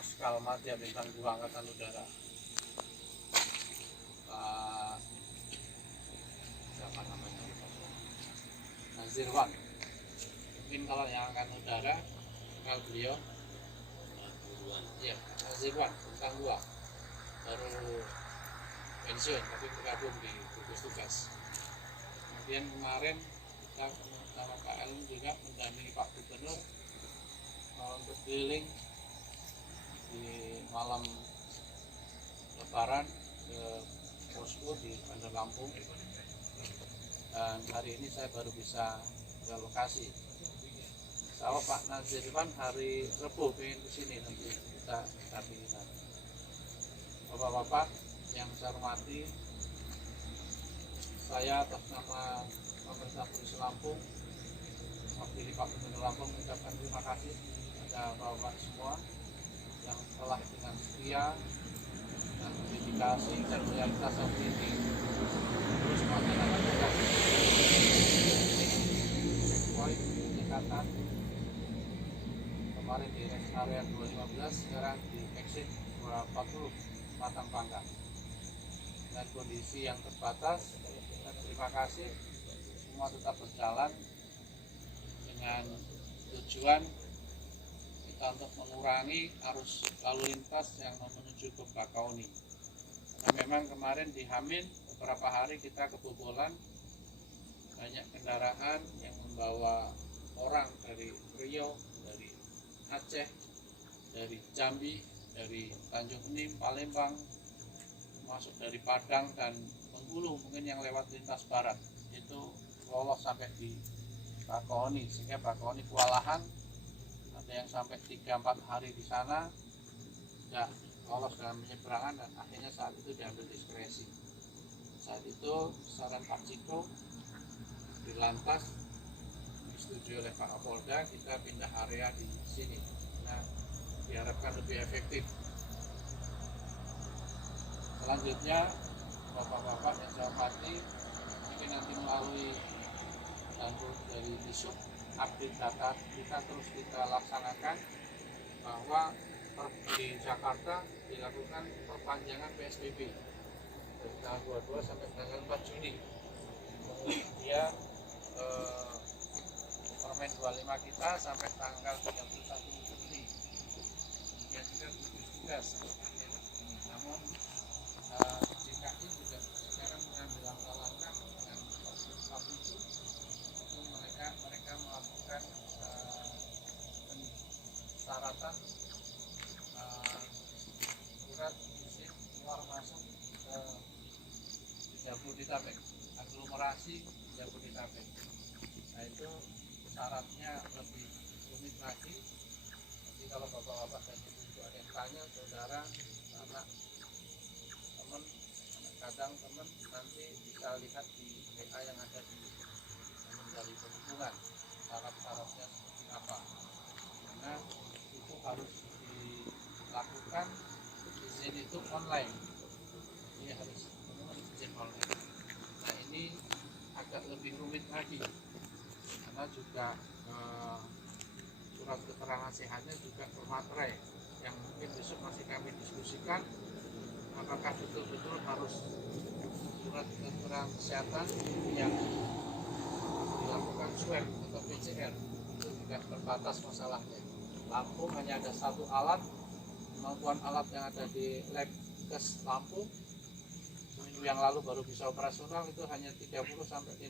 Marskal Madya Bintang 2 Angkatan Udara, Pak siapa namanya, Nazirwan. Mungkin kalau yang Angkatan Udara kenal beliau, ya Nazirwan Bintang 2 baru pensiun tapi bergabung di gugus tugas. Kemudian kemarin kita sama Pak Elm juga mendampingi Pak Gubernur untuk keliling di malam Lebaran ke posko di Bandar Lampung, dan hari ini saya baru bisa ke lokasi. Sama Pak Nazirwan hari Rabu pengen kesini, nanti kita dampingi. Bapak-bapak yang saya hormati, saya atas nama pemerintah Provinsi Lampung mewakili Pak Gubernur Lampung mengucapkan terima kasih kepada bapak-bapak semua yang telah dengan setia dan dedikasi dan loyalitas yang tinggi terus melaksanakan tugas checkpoint penyekatan kemarin di rest area 215, sekarang di exit 240 Matang Panggang. Dengan kondisi yang terbatas, dan terima kasih semua tetap berjalan dengan tujuan kita untuk mengurangi arus lalu lintas yang menuju ke Bakauni. Karena memang kemarin di Hamin beberapa hari kita kebobolan banyak kendaraan yang membawa orang dari Riau, dari Aceh, dari Jambi, dari Tanjung Enim, Palembang, masuk dari Padang dan Bengkulu, mungkin yang lewat lintas barat itu lolos sampai di Bakauni, sehingga Bakauni kewalahan, ada yang sampai 3-4 hari di sana tidak lolos dalam penyeberangan, dan akhirnya saat itu diambil diskresi. Saat itu saran Pak Ciko di Lantas disetujui oleh Pak Kapolda, kita pindah area di sini. Nah, diharapkan lebih efektif. Selanjutnya, bapak-bapak yang saya hormati, mungkin nanti melalui bantuan dari Disub, update data kita terus kita laksanakan bahwa di Jakarta dilakukan perpanjangan PSBB dari tanggal 22 sampai tanggal 4 Juni. Kemudian Permen 25 kita sampai tanggal 31 Juni. Kemudian juga gugus tugas sampai akhir ini. Namun DKI juga sekarang mengambil langkah-langkah dengan Pergub itu mereka melakukan persyaratan surat izin keluar masuk ke Jabodetabek, aglomerasi Jabodetabek. Nah, itu syaratnya lebih rumit lagi. Jadi kalau bapak-bapak dan ibu-ibu ada yang tanya, saudara, anak, teman, kadang teman nanti bisa lihat di WA yang ada di dari Perhubungan syarat-syaratnya seperti apa, karena itu harus dilakukan. Izin itu online, ini harus izin online. Nah, ini agak lebih rumit lagi karena juga surat keterangan sehatnya juga bermaterai yang mungkin besok masih kami diskusikan, apakah betul-betul harus surat keterangan kesehatan yang dilakukan swab atau PCR. Itu juga terbatas masalahnya. Lampung hanya ada satu alat, kemampuan alat yang ada di Labkes Lampung seminggu yang lalu baru bisa operasional, itu hanya 30-50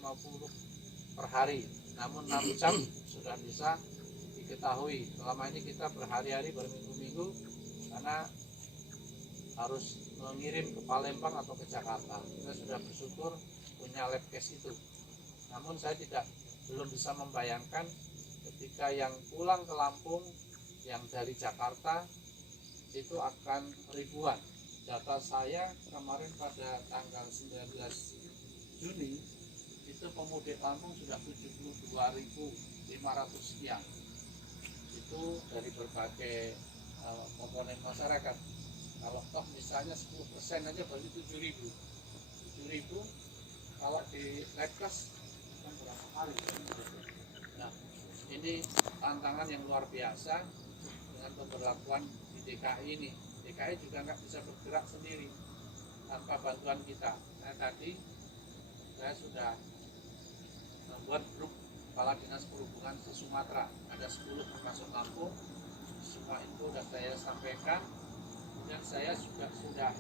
per hari. Namun 6 jam sudah bisa diketahui. Selama ini kita berhari-hari, berminggu-minggu, karena harus mengirim ke Palembang atau ke Jakarta. Kita sudah bersyukur punya Labkes itu. Namun saya belum bisa membayangkan ketika yang pulang ke Lampung yang dari Jakarta itu akan ribuan. Data saya kemarin pada tanggal 19 Juni itu pemudik Lampung sudah 72.500 sekian. Itu dari berbagai komponen masyarakat. Kalau toh misalnya 10% aja berarti 7.000. Kalau di Labkes kan berapa hari? Nah, ini tantangan yang luar biasa dengan pemberlakuan di DKI ini. DKI juga nggak bisa bergerak sendiri tanpa bantuan kita. Nah, tadi saya sudah membuat grup kepala dinas perhubungan di Sumatera, ada 10 termasuk Lampung. Semua itu sudah saya sampaikan, dan saya juga sudah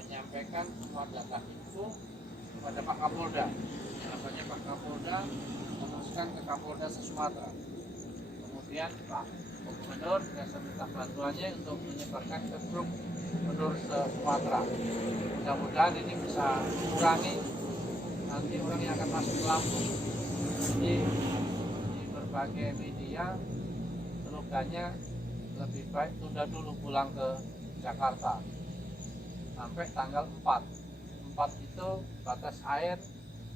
menyampaikan semua data info kepada Pak Kapolda. Namanya Pak Kapolda meneruskan ke Kapolda Sumatera. Kemudian Pak Gubernur saya minta bantuannya untuk menyebarkan ke grup gubernur Sumatera. Mudah-mudahan ini bisa mengurangi nanti orang yang akan masuk ke Lampung. Jadi di berbagai media slogannya lebih baik tunda dulu pulang ke Jakarta sampai tanggal 4. 4 itu batas air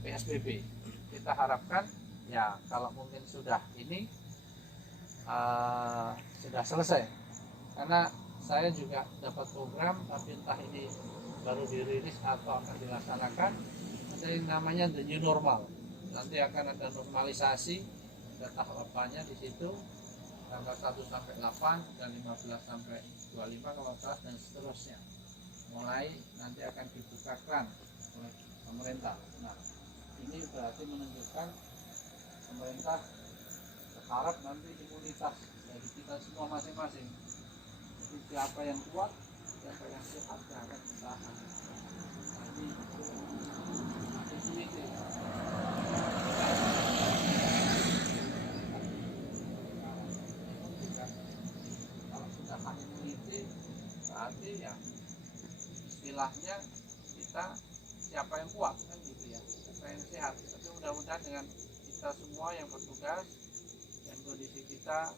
PSBB. Kita harapkan ya kalau mungkin sudah ini sudah selesai, karena saya juga dapat program tapi entah ini baru dirilis atau akan dilaksanakan, ada yang namanya the new normal. Nanti akan ada normalisasi, ada tahapannya di situ, tanggal 1 sampai 8 dan 15 sampai 25 kalau salah, dan seterusnya. Mulai nanti akan dibukakan oleh pemerintah. Nah, ini berarti menunjukkan pemerintah berharap nanti imunitas dari kita semua masing-masing. Jadi siapa yang kuat, siapa yang sehat, yang akan bertahan. Nah, ini immunity. Kalau sudah immunity, berarti ya istilahnya kita siapa yang kuat kan gitu ya, siapa yang sehat. Tapi mudah-mudahan dengan kita semua yang bertugas dan kondisi kita,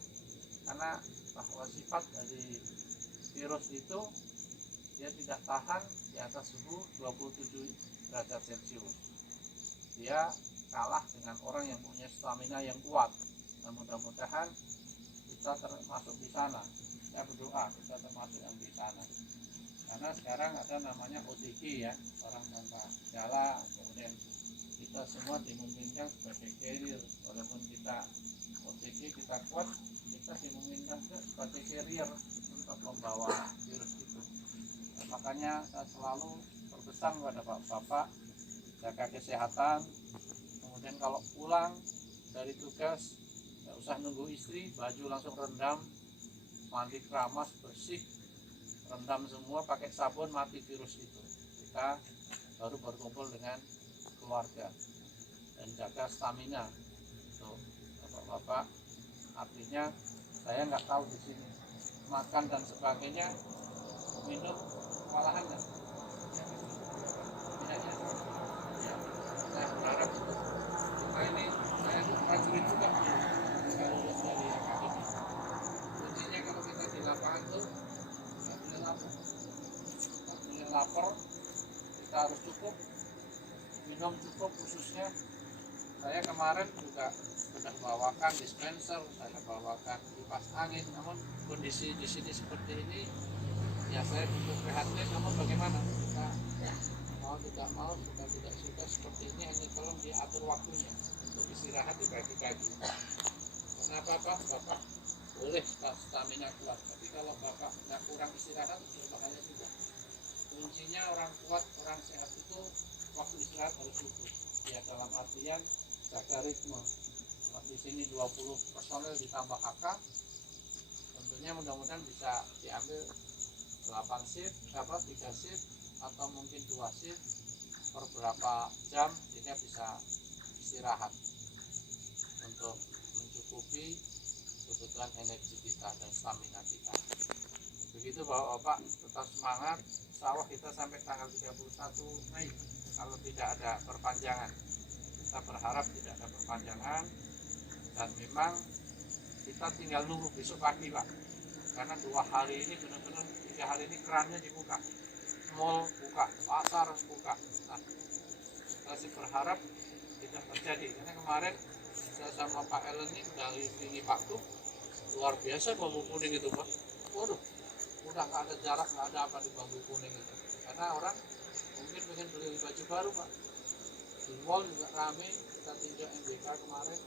karena bahwa sifat dari virus itu dia tidak tahan di atas suhu 27 derajat Celcius. Dia kalah dengan orang yang punya stamina yang kuat. Nah, mudah-mudahan kita termasuk di sana. Saya berdoa kita termasuk yang di sana. Karena sekarang ada namanya OTG ya, orang tanpa gejala. Kemudian kita semua dimungkinkan sebagai carrier. Walaupun kita OTG, kita kuat, kita dimungkinkan juga sebagai carrier untuk membawa virus itu. Nah, makanya saya selalu berpesan kepada Bapak, jaga kesehatan. Kemudian kalau pulang dari tugas, nggak usah nunggu istri, baju langsung rendam, mandi keramas, bersih, rendam semua pakai sabun, mati virus itu. Kita baru berkumpul dengan keluarga dan jaga stamina. Tuh, Bapak-bapak, artinya saya nggak tahu di sini makan dan sebagainya, minum kewalahan nggak? Tidak ya. Saya berharap kita ini, saya itu prajurit juga. Saya lulus dari akademi. Kuncinya kalau kita di lapangan tuh nggak boleh lapar, kita harus cukup minum cukup. Khususnya saya kemarin juga sudah bawakan dispenser, saya bawakan kipas angin, namun kondisi di sini seperti ini ya saya cukup prihatin. Namun bagaimana, kita mau tidak mau, suka tidak suka seperti ini, hanya tolong diatur waktunya untuk istirahat di pagi-pagi. Kenapa Bapak boleh stamina kuat, tapi kalau Bapak nggak kurang istirahat itu bahaya juga. Kuncinya orang kuat, orang sehat itu waktu istirahat harus cukup. Ya dalam artian jaga ritme. Kalau di sini 20 personel ditambah AK, tentunya mudah-mudahan bisa diambil 8 shift, 3 shift atau mungkin 2 shift per berapa jam, sehingga bisa istirahat untuk mencukupi kebutuhan energi kita dan stamina kita. Begitu Bapak-bapak, tetap semangat. Insya kita sampai tanggal 31 Mei kalau tidak ada perpanjangan. Kita berharap tidak ada perpanjangan, dan memang kita tinggal nunggu besok pagi Pak, karena 2 hari ini benar-benar, 3 hari ini kerannya dibuka, mall buka, pasar buka. Nah, kita sih berharap tidak terjadi, karena kemarin saya sama Pak Ellen ini dari sini Pak Tuh luar biasa bambu kuning itu Pak. Waduh, udah nggak ada jarak, nggak ada apa di bambu kuning itu, karena orang mungkin pengen beli baju baru Pak. Di mall juga rame, kita tinjau MBK kemarin.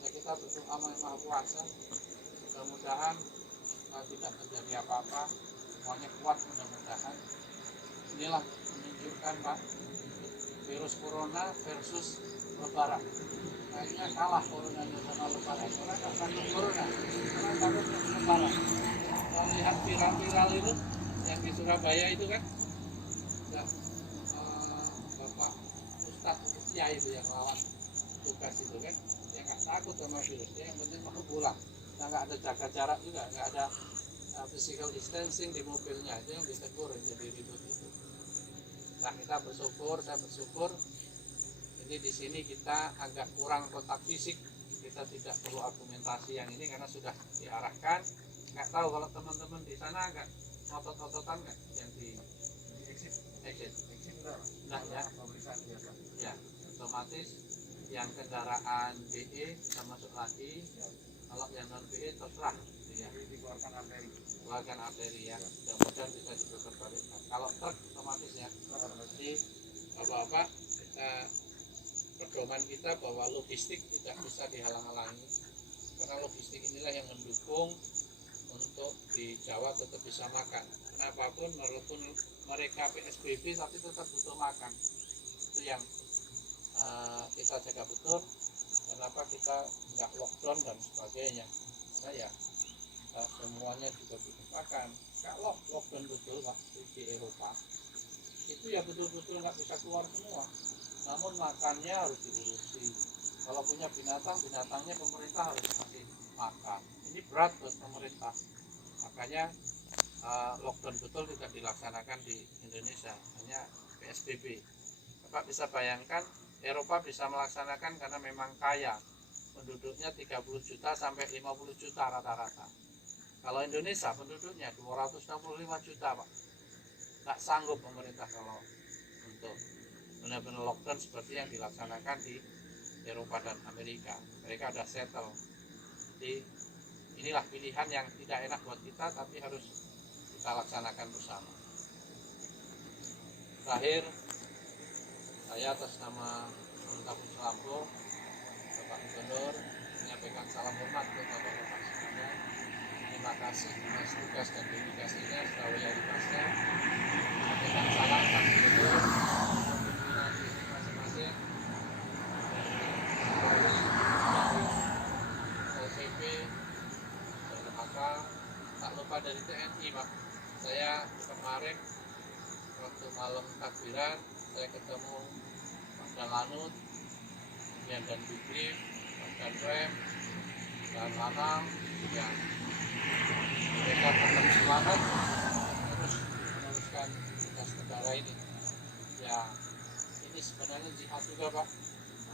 Ya kita berdoa sama Yang Maha Kuasa, mudah-mudahan tidak terjadi apa-apa, semuanya kuat mudah-mudahan. Inilah menunjukkan Pak, virus corona versus lebaran. Kayaknya kalah coronanya sama lebaran. Orang nggak takut corona, orang takut lebaran. Kalau lihat viral-viral itu yang di Surabaya itu kan, ya, Bapak Ustadz Kiai itu yang lawan tugas itu kan, dia nggak takut sama virus, dia yang penting mau pulang. Nah, nggak ada jaga jarak juga, nggak ada physical distancing di mobilnya, itu yang ditegur yang jadi ribut itu. Nah, kita bersyukur, saya bersyukur ini di sini kita agak kurang kontak fisik, kita tidak perlu argumentasi yang ini karena sudah diarahkan. Nggak tahu kalau teman-teman di sana agak otot-ototan nggak yang di exit nah ya, ya otomatis yang kendaraan BE bisa masuk lagi, kalau yang non BE terserah gitu ya, dikeluarkan arteri ya, mudah-mudahan bisa diperbaiki. Kalau truk otomatis ya, jadi apa-apa kita pedoman kita bahwa logistik tidak bisa dihalang-halangi, karena logistik inilah yang mendukung untuk di Jawa tetap bisa makan. Kenapapun walaupun mereka PSBB tapi tetap butuh makan. Itu yang kita jaga betul. Kenapa kita nggak lockdown dan sebagainya? Karena ya semuanya juga butuh makan. Kalau lockdown betul waktu di Eropa itu ya betul-betul nggak bisa keluar semua. Namun makannya harus diurusi. Kalau punya binatang, binatangnya pemerintah harus kasih makan. Ini berat buat pemerintah. Makanya lockdown betul tidak dilaksanakan di Indonesia, hanya PSBB. Bapak bisa bayangkan Eropa bisa melaksanakan karena memang kaya, penduduknya 30 juta sampai 50 juta rata-rata. Kalau Indonesia penduduknya 265 juta Pak, nggak sanggup pemerintah kalau untuk benar-benar lockdown seperti yang dilaksanakan di Eropa dan Amerika. Mereka ada settle. Jadi inilah pilihan yang tidak enak buat kita, tapi harus kita laksanakan bersama. Terakhir, saya atas nama Kabupaten Lampung, Bapak Gubernur menyampaikan salam hormat ke Bapak-Bapak sekalian. Terima kasih atas tugas dan dedikasinya selama loyalitasnya. Menyampaikan salam Pak Gubernur, pimpinan masing-masing, LCP, dan maka tak lupa dari TNI Pak. Saya kemarin waktu malam takbiran saya ketemu Pak Lanut, kemudian dan Bikrim, Pak dan Rem, dan Lanang, yang mereka tetap semangat terus meneruskan tugas negara ini. Ya, ini sebenarnya jihad juga Pak.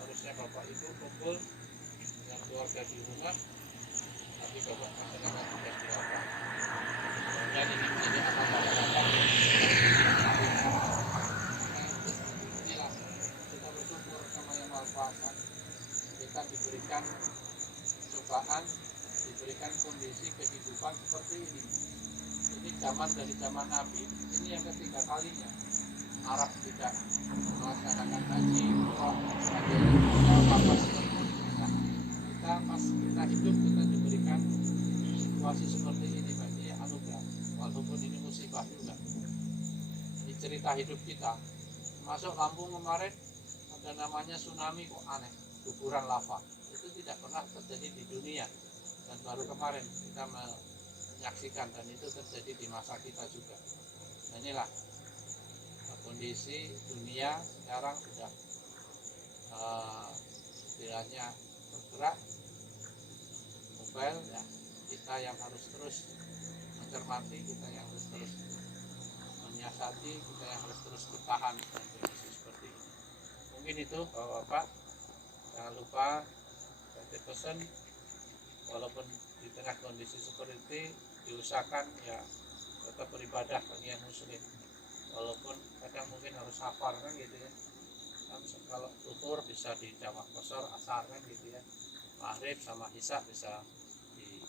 Harusnya Bapak Ibu kumpul dengan keluarga di rumah, tapi Bapak melaksanakan tugas di lapangan. Dan ini menjadi amal Bapak. Inilah kita bersyukur sama Yang Maha Kuasa. Kita diberikan cobaan, diberikan kondisi kehidupan seperti ini. Ini zaman dari zaman Nabi, ini yang ketiga kalinya Arab tidak melaksanakan haji, umroh, sebagainya. Apa-apa seperti ini. Nah, kita pas kita hidup kita diberikan situasi seperti ini, berarti anugerah. Walaupun ini musibah juga. Ini cerita hidup kita. Masuk Lampung kemarin ada namanya tsunami, kok aneh, guguran lava. Itu tidak pernah terjadi di dunia. Dan baru kemarin kita menyaksikan, dan itu terjadi di masa kita juga. Nah, inilah kondisi dunia sekarang sudah istilahnya bergerak mobile ya. Kita yang harus terus mencermati, kita yang harus terus menyiasati, kita yang harus terus bertahan dengan kondisi seperti ini. Mungkin itu Bapak-Bapak, jangan lupa saya pesan, walaupun di tengah kondisi seperti ini diusahakan ya tetap beribadah bagi yang muslim, walaupun kadang mungkin harus safar kan gitu ya. Kan kalau zuhur bisa di jamak qashar, asar kan gitu ya, maghrib sama isya bisa di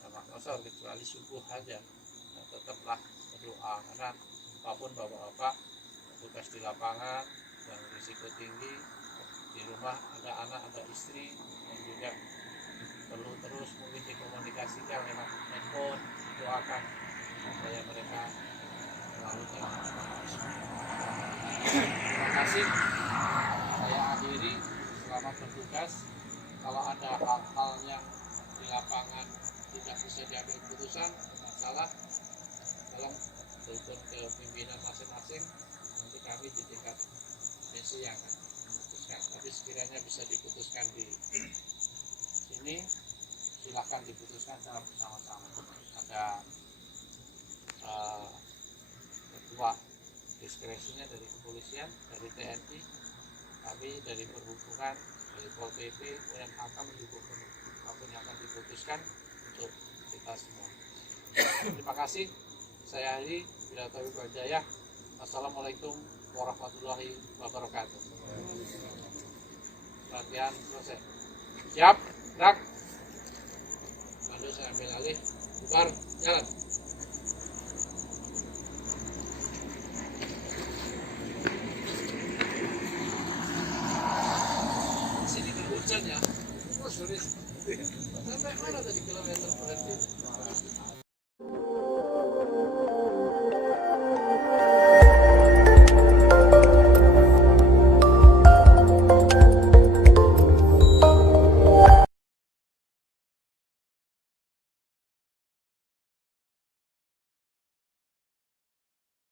jamak qashar, kecuali subuh aja. Nah, tetaplah berdoa, karena apapun bapak-bapak tugas di lapangan yang risiko tinggi, di rumah ada anak, ada istri yang juga perlu terus mungkin dikomunikasikan lewat handphone, doakan supaya mereka selalu dalam keadaan. Terima kasih. Saya akhiri, selamat bertugas. Kalau ada hal-hal yang di lapangan tidak bisa diambil keputusan, masalah, tolong telepon ke pimpinan masing-masing. Nanti kami di tingkat misi yang akan memutuskan. Tapi sekiranya bisa diputuskan di sini, silahkan diputuskan secara bersama-sama. Ada ketua diskresinya dari kepolisian, dari TNI, kami dari perhubungan, dari Pol PP, UMHK mendukung apapun yang akan diputuskan untuk kita semua. Terima kasih. Saya Ali, bila tahu Jaya. Assalamualaikum warahmatullahi wabarakatuh. Latihan selesai. Siap, gerak. Lalu saya ambil alih, bubar, jalan. Sini kan hujan ya. Oh, sorry. Sampai mana tadi kilometer berhenti?